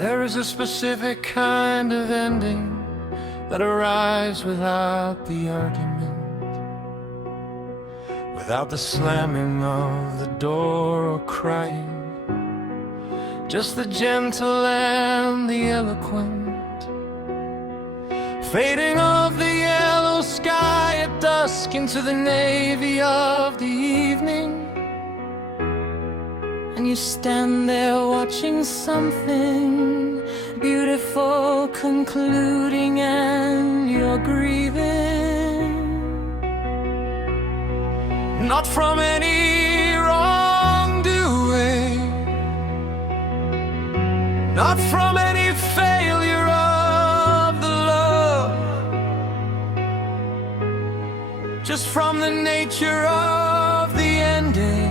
There is a specific kind of ending that arrives without the argument, without the slamming of the door or crying, just the gentle and the eloquent, fading of the yellow sky at dusk into the navy of the evening. And you stand there watching something beautiful concluding, and you're grieving, not from any wrongdoing, not from any failure of the love, just from the nature of the ending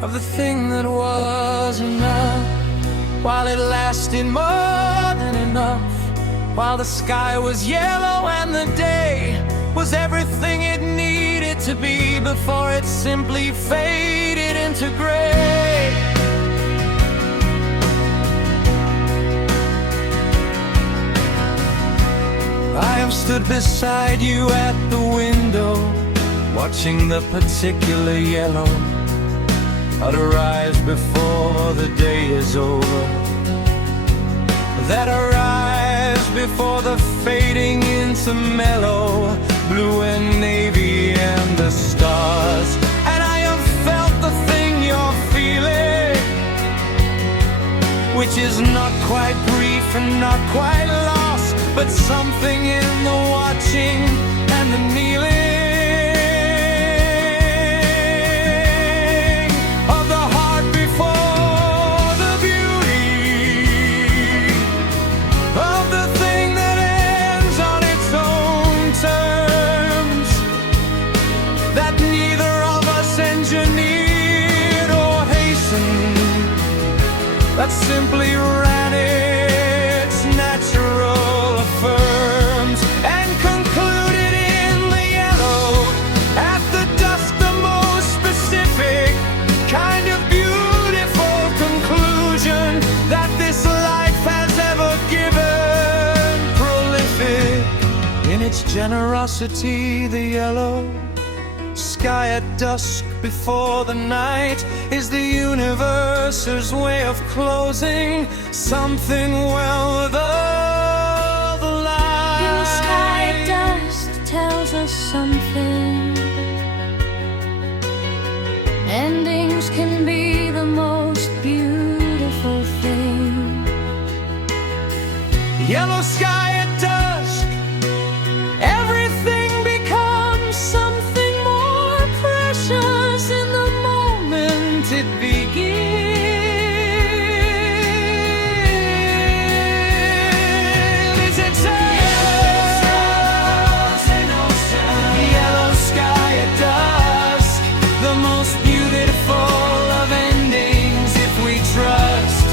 of the thing that was enough, while it lasted more than enough, while the sky was yellow and the day was everything it needed to be before it simply faded into gray. I have stood beside you at the window, watching the particular yellow that arrives before the day is over, that arrives before the fading into mellow blue and navy and the stars. And I have felt the thing you're feeling, which is not quite grief and not quite loss, but something in the watching and the kneeling of the heart before the beauty of the thing that ends on its own terms, that neither of us engineered or hastened, that simply ran its natural affirms and concluded in the yellow at the dusk, the most specific kind of beautiful conclusion that this life has ever given. Prolific in its generosity, the yellow sky at dusk before the night is the universe's way of closing something well with all the light. Your sky at dusk tells us something. Endings can be the most beautiful thing. Yellow sky at dusk, everything becomes something more precious in the moment it begins. It's a yellow sky at dusk, the most beautiful of endings if we trust.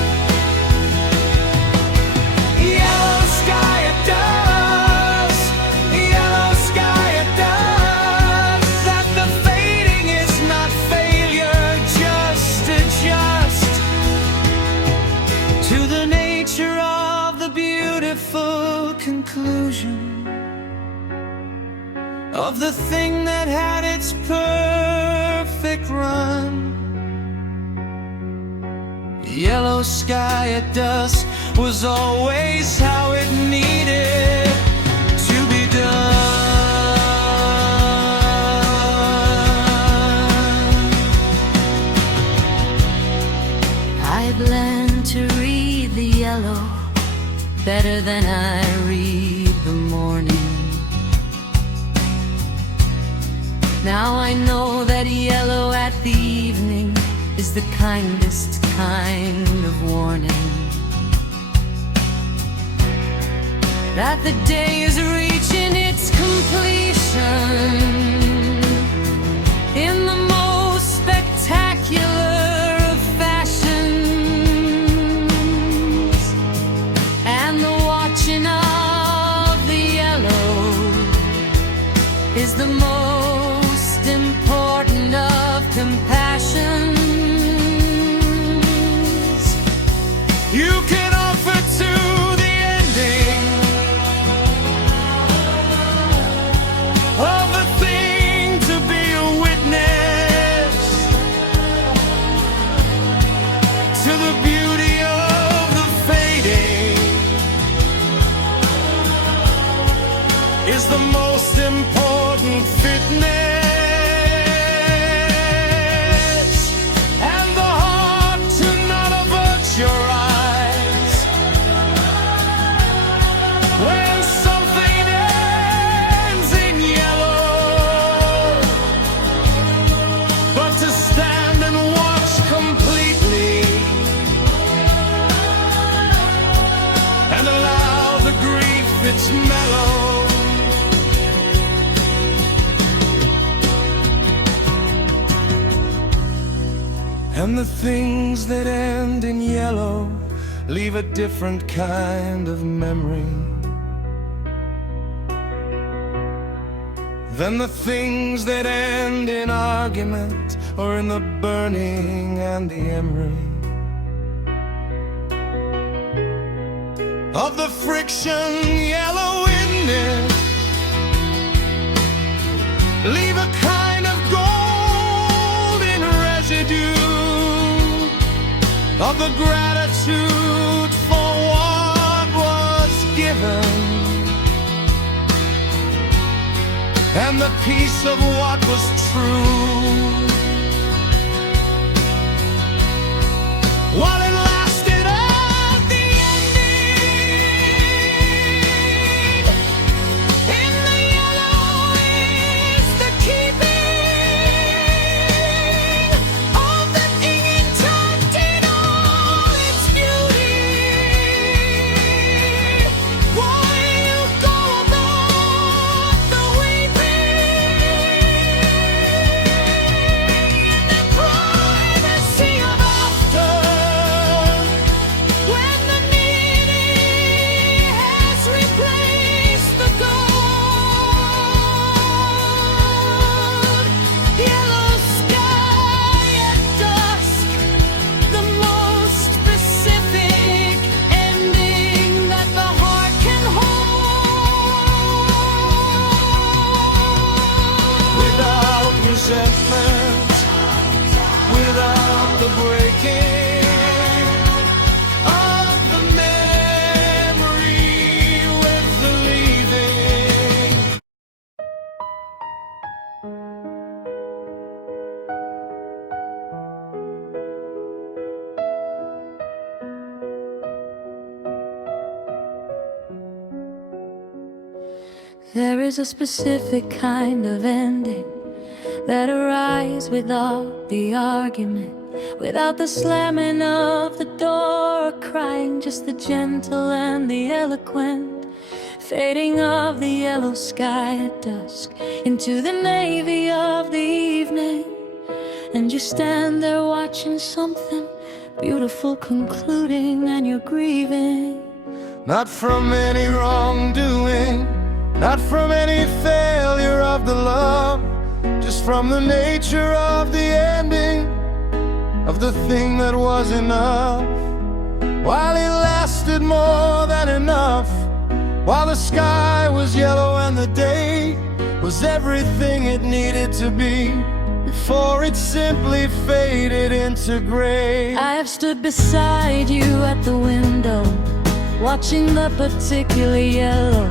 Yellow sky at dusk, yellow sky at dusk, that the fading is not failure, just adjust to the nature of the beautiful conclusion of the thing that had its perfect run. Yellow sky at dusk was always how it needed to be done. I've learned to read the yellow better than I read the morning. Now I know that yellow at the evening is the kindest kind of warning, that the day is reaching its completion in the most spectacular of fashions, and the watching of the yellow is the most important of compassion. you can offer to the ending of a thing to be a witness to the beauty of the fading is the most important fitness. It's mellow. And the things that end in yellow leave a different kind of memory than the things that end in argument or in the burning and the emery of the friction. Yellowiness leave a kind of golden residue of the gratitude for what was given and the peace of what was true. While it lasted at the ending, in the yellow is the keeping of the thing intact in all its beauty. Why you go about the weeping in the privacy of after, when the needy has replaced the gold. Yellow sky at dusk, the most specific ending that the heart can hold. Without resentment, without the breaking of the memory with the leaving. There is a specific kind of ending that arrives without the argument, without the slamming of the door or crying, just the gentle and the eloquent fading of the yellow sky at dusk into the navy of the evening. And you stand there watching something beautiful concluding, and you're grieving. Not from any wrongdoing, not from any failure of the love, just from the nature of the ending of the thing that was enough. While it lasted more than enough, while the sky was yellow and the day was everything it needed to be, before it simply faded into gray. I have stood beside you at the window, watching the particular yellow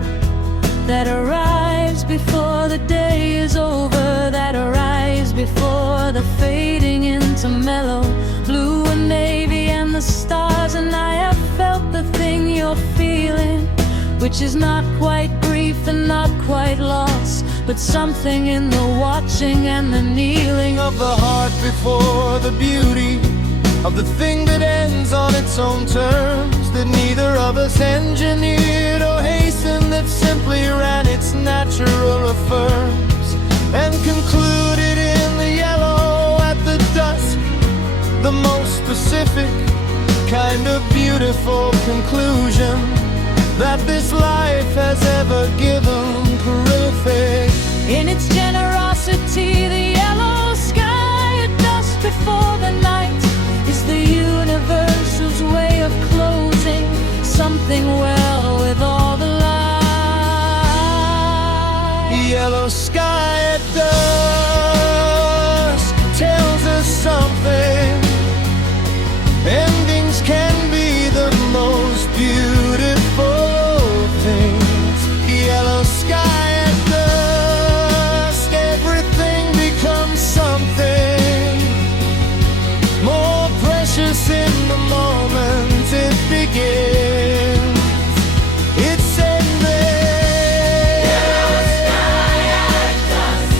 that arrives before the day is over, that arrives before the fading into mellow blue and navy and the stars. And I have felt the thing you're feeling, which is not quite grief and not quite loss, but something in the watching and the kneeling of the heart before the beauty of the thing that ends on its own terms, that neither of us engineered or hastened, that simply ran its natural affirms and concluded in the yellow at the dusk, the most specific kind of beautiful conclusion that this life has ever given. Prolific in its generosity, the yellow sky at dusk before the night is the universe's way of closing Yellow sky at dusk tells us something. Endings can be the most beautiful things. Yellow sky at dusk, everything becomes something more precious in the moment it begins. It's ending. Yellow sky at dusk,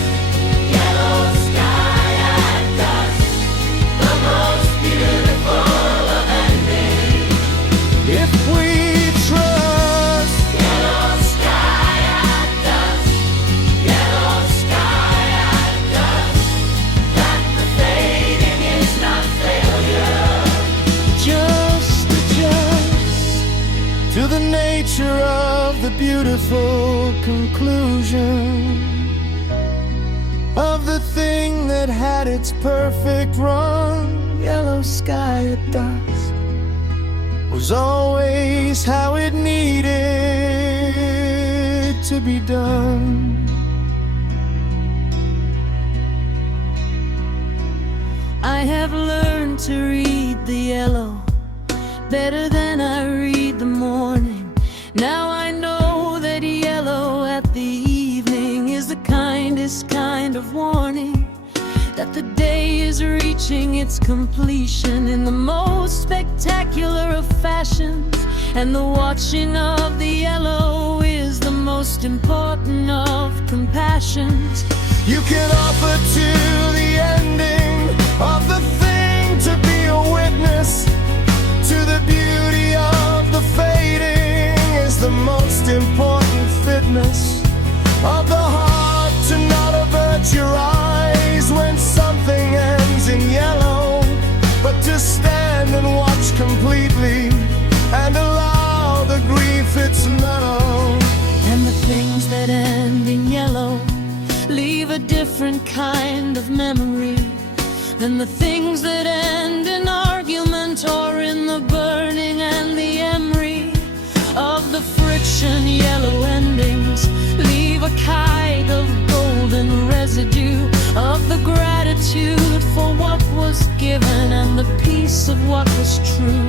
yellow sky at dusk, the most beautiful of endings. If we trust. Yellow sky at dusk, yellow sky at dusk, that the fading is not failure. Just adjust to the nature of the beautiful conclusion of the thing that had its perfect run. Yellow sky at dusk was always how it needed to be done. I have learned to read the yellow better than I read the morning. Now I know that yellow at the evening is the kindest kind of warning, that the day is reaching its completion in the most spectacular of fashions, and the watching of the yellow is the most important of compassions. You can offer to the ending of the thing to be a witness to the beauty of the fading is the most important fitness of the heart to not avert your eyes when something ends in yellow, but to stand and watch completely and allow the grief its mellow. And the things that end in yellow leave a different kind of memory than the things that end in argument or in the burning and the emery of the friction. Yellow endings leave a kind of golden residue of the gratitude for what was given and the peace of what was true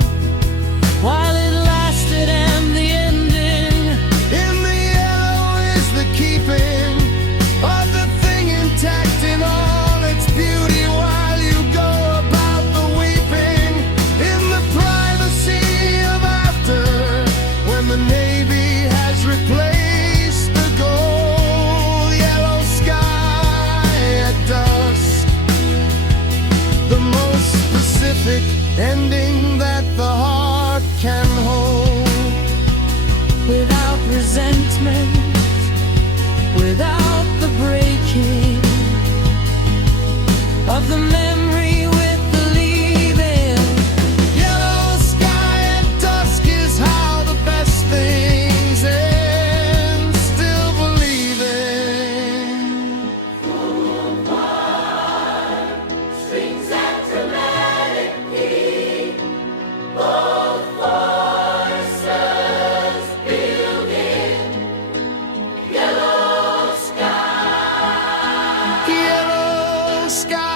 while it lasted. And the ending in the yellow is the keeping of the thing intact in all its beauty while you go about the weeping in the privacy of after, when the navy has replaced the gold. Yellow sky at dusk, the most specific ending that the heart can hold, without resentment, without the breaking of the memory with the leaving. Yellow sky at dusk is how the best things end, still believing. Strings and dramatic key, both forces building. Yellow sky, Yellow sky.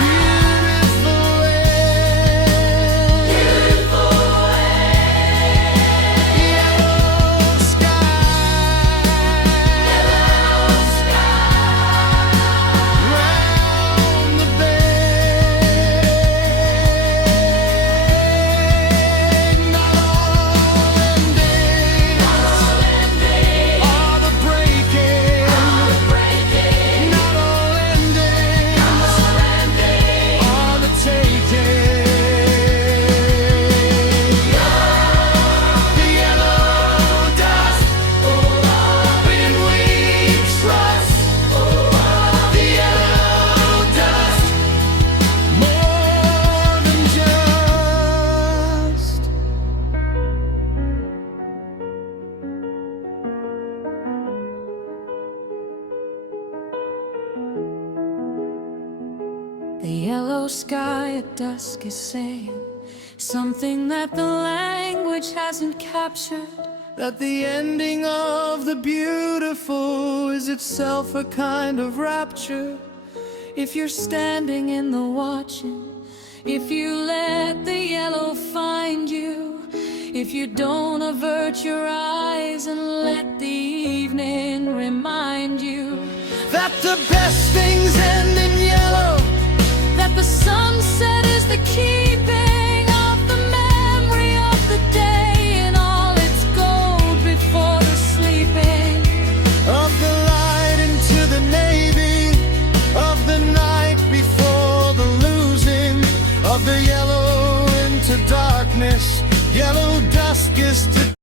Beautiful end. Yellow sky. Round the bend. Not all endings are the breaking. Not all endings are the taking. The yellow dust, in we trust. The yellow dust, more than just. The yellow sky at dusk is saying, something that the language hasn't captured. That the ending of the beautiful is itself a kind of rapture. If you're standing in the watching, if you let the yellow find you, if you don't avert your eyes and let the evening remind you that the best things end in yellow, that the sunset is the key